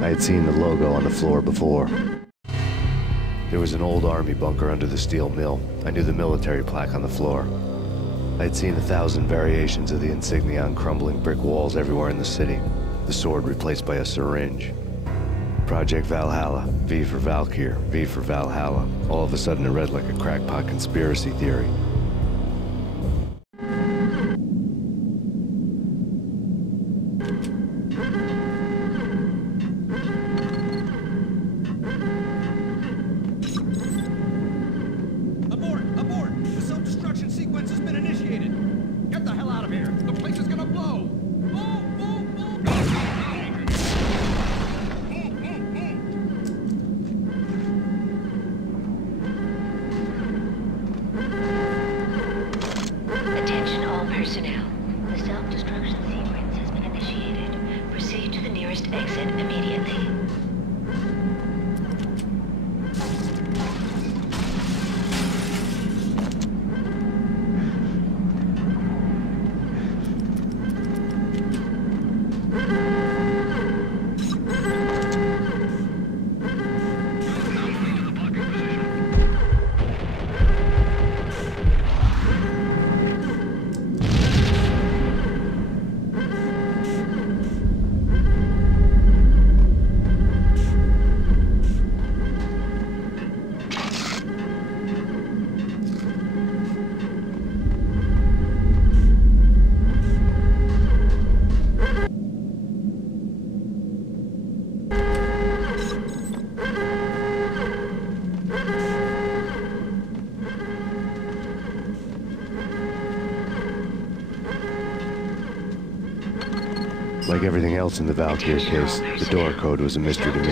I had seen the logo on the floor before. There was an old army bunker under the steel mill. I knew the military plaque on the floor. I had seen 1,000 variations of the insignia on crumbling brick walls everywhere in the city. The sword replaced by a syringe. Project Valhalla, V for Valkyr, V for Valhalla. All of a sudden it read like a crackpot conspiracy theory. Like everything else in the Valkyr case, the door code was a mystery to me.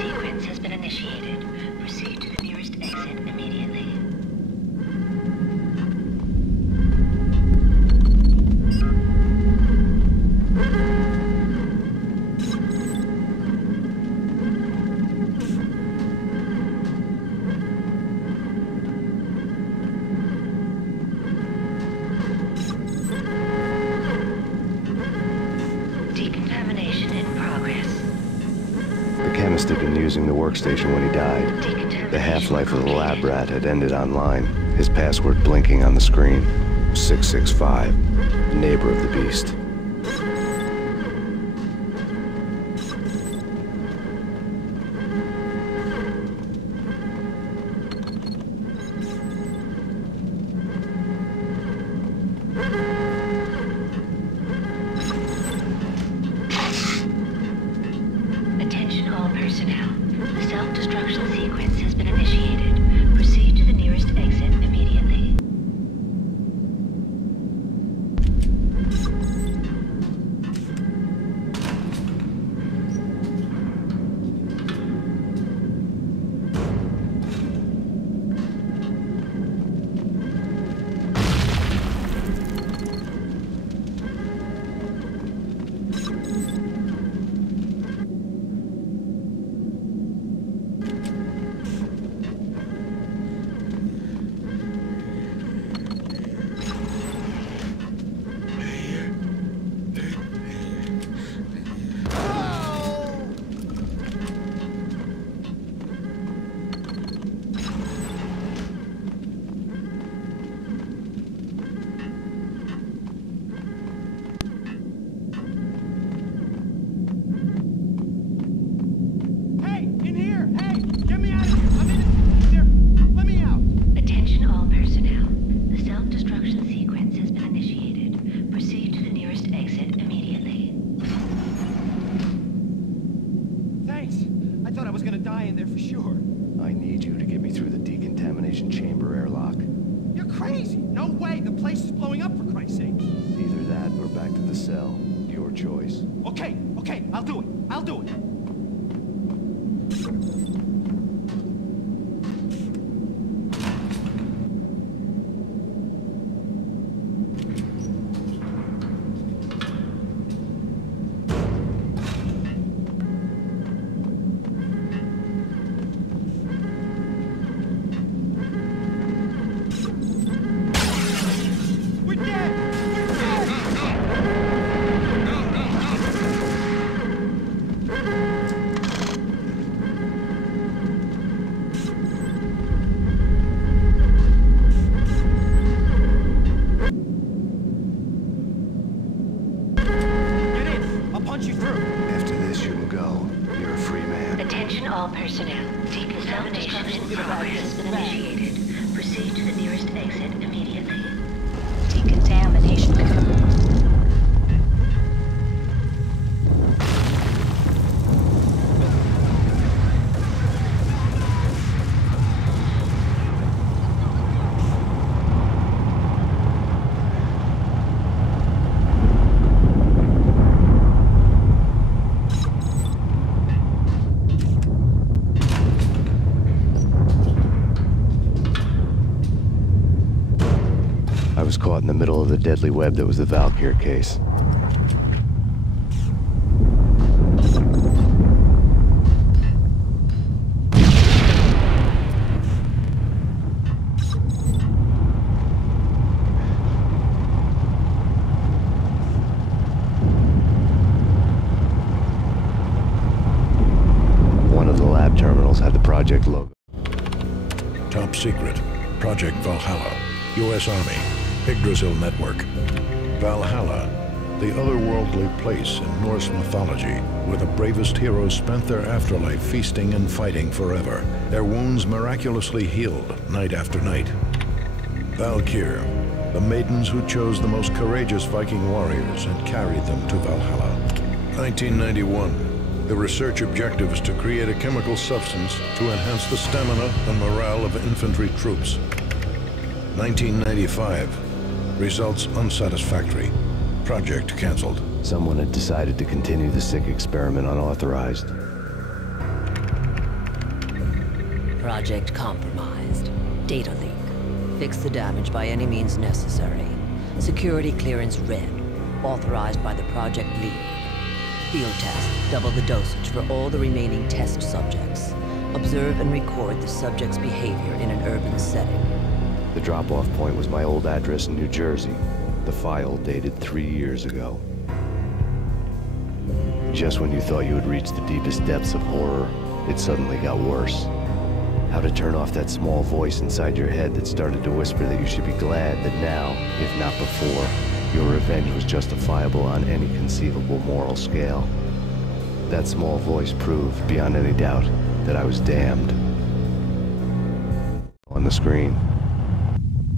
Sequence has been initiated. Proceed to the nearest exit immediately. Decontamination in progress. The chemist had been using the workstation when he died. The half-life of the lab rat had ended online, his password blinking on the screen. 665, neighbor of the beast. Attention all personnel. The self-destruction sequence has been initiated. Proceed to the nearest exit immediately. Crazy! No way! The place is blowing up, for Christ's sake! Either that or back to the cell. Your choice. Okay, I'll do it. I'll do it. We're dead! I was caught in the middle of the deadly web that was the Valkyr case. One of the lab terminals had the project logo. Top secret. Project Valhalla. U.S. Army. Yggdrasil Network. Valhalla, the otherworldly place in Norse mythology where the bravest heroes spent their afterlife feasting and fighting forever, their wounds miraculously healed night after night. Valkyr, the maidens who chose the most courageous Viking warriors and carried them to Valhalla. 1991. The research objective is to create a chemical substance to enhance the stamina and morale of infantry troops. 1995. Results unsatisfactory. Project canceled. Someone had decided to continue the sick experiment unauthorized. Project compromised. Data leak. Fix the damage by any means necessary. Security clearance red. Authorized by the project lead. Field test. Double the dosage for all the remaining test subjects. Observe and record the subject's behavior in an urban setting. The drop-off point was my old address in New Jersey. The file dated 3 years ago. Just when you thought you had reached the deepest depths of horror, it suddenly got worse. How to turn off that small voice inside your head that started to whisper that you should be glad that now, if not before, your revenge was justifiable on any conceivable moral scale. That small voice proved, beyond any doubt, that I was damned. On the screen,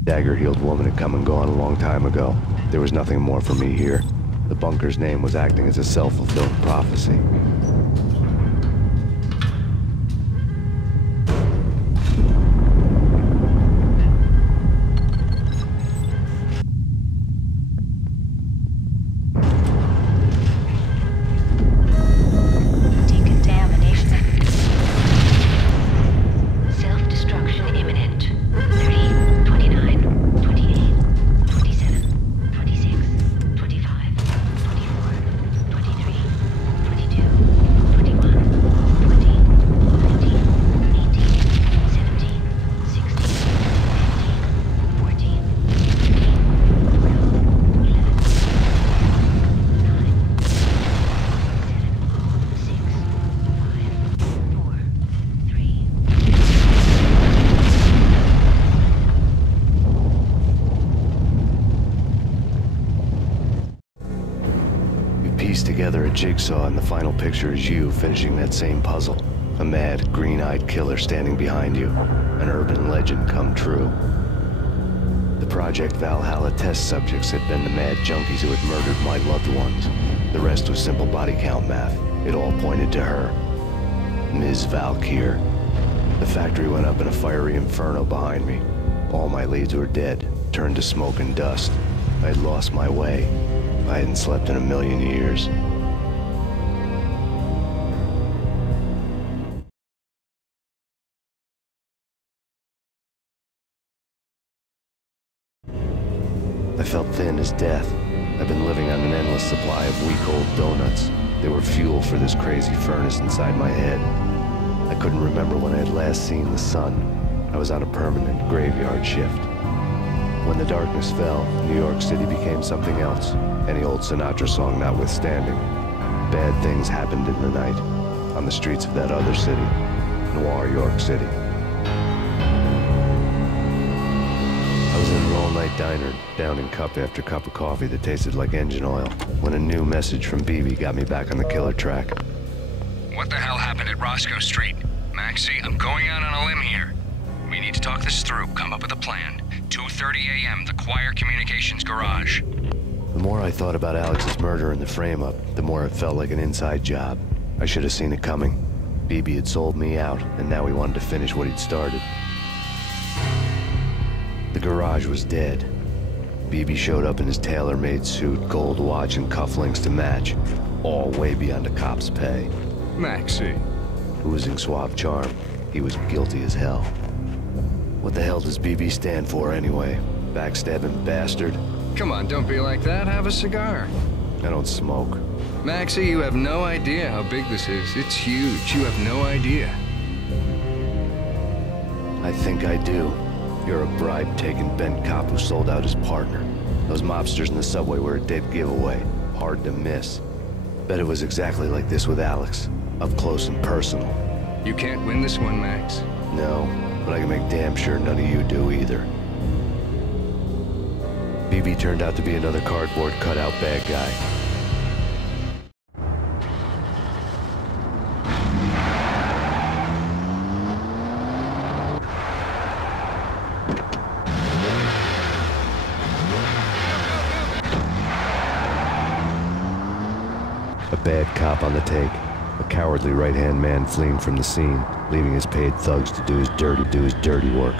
dagger-heeled woman had come and gone a long time ago. There was nothing more for me here. The bunker's name was acting as a self-fulfilling prophecy. Together a jigsaw, and the final picture is you finishing that same puzzle. A mad, green-eyed killer standing behind you. An urban legend come true. The Project Valhalla test subjects had been the mad junkies who had murdered my loved ones. The rest was simple body count math. It all pointed to her. Ms. Valkyr. The factory went up in a fiery inferno behind me. All my leads were dead, turned to smoke and dust. I had lost my way. I hadn't slept in a million years. I felt thin as death. I've been living on an endless supply of week-old donuts. They were fuel for this crazy furnace inside my head. I couldn't remember when I had last seen the sun. I was on a permanent graveyard shift. When the darkness fell, New York City became something else, any old Sinatra song notwithstanding. Bad things happened in the night, on the streets of that other city, Noir York City. I was in an all-night diner, downing cup after cup of coffee that tasted like engine oil, when a new message from BB got me back on the killer track. What the hell happened at Roscoe Street? Maxie, I'm going out on a limb here. We need to talk this through, come up with a plan. 2:30 a.m., the Choir Communications Garage. The more I thought about Alex's murder and the frame-up, the more it felt like an inside job. I should have seen it coming. BB had sold me out, and now he wanted to finish what he'd started. The garage was dead. BB showed up in his tailor-made suit, gold watch, and cufflinks to match, all way beyond a cop's pay. Maxie. Oozing suave charm, he was guilty as hell. What the hell does BB stand for, anyway? backstabbing bastard. Come on, don't be like that. Have a cigar. I don't smoke. Maxie, you have no idea how big this is. It's huge. You have no idea. I think I do. You're a bribe-taking bent cop who sold out his partner. Those mobsters in the subway were a dead giveaway. Hard to miss. Bet it was exactly like this with Alex. Up close and personal. You can't win this one, Max. No, but I can make damn sure none of you do either. BB turned out to be another cardboard cutout bad guy. A bad cop on the take. A cowardly right-hand man fleeing from the scene, leaving his paid thugs to do his dirty work.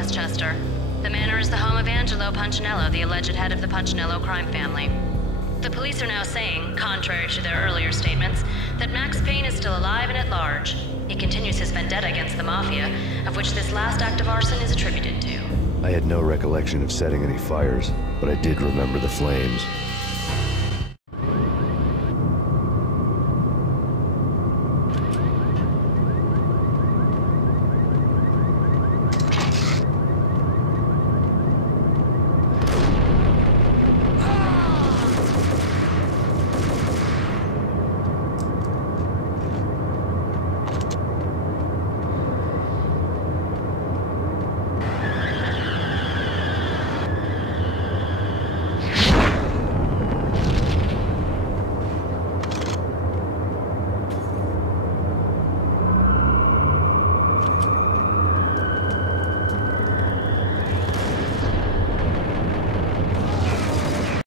Westchester. The manor is the home of Angelo Punchinello, the alleged head of the Punchinello crime family. The police are now saying, contrary to their earlier statements, that Max Payne is still alive and at large. He continues his vendetta against the Mafia, of which this last act of arson is attributed to. I had no recollection of setting any fires, but I did remember the flames.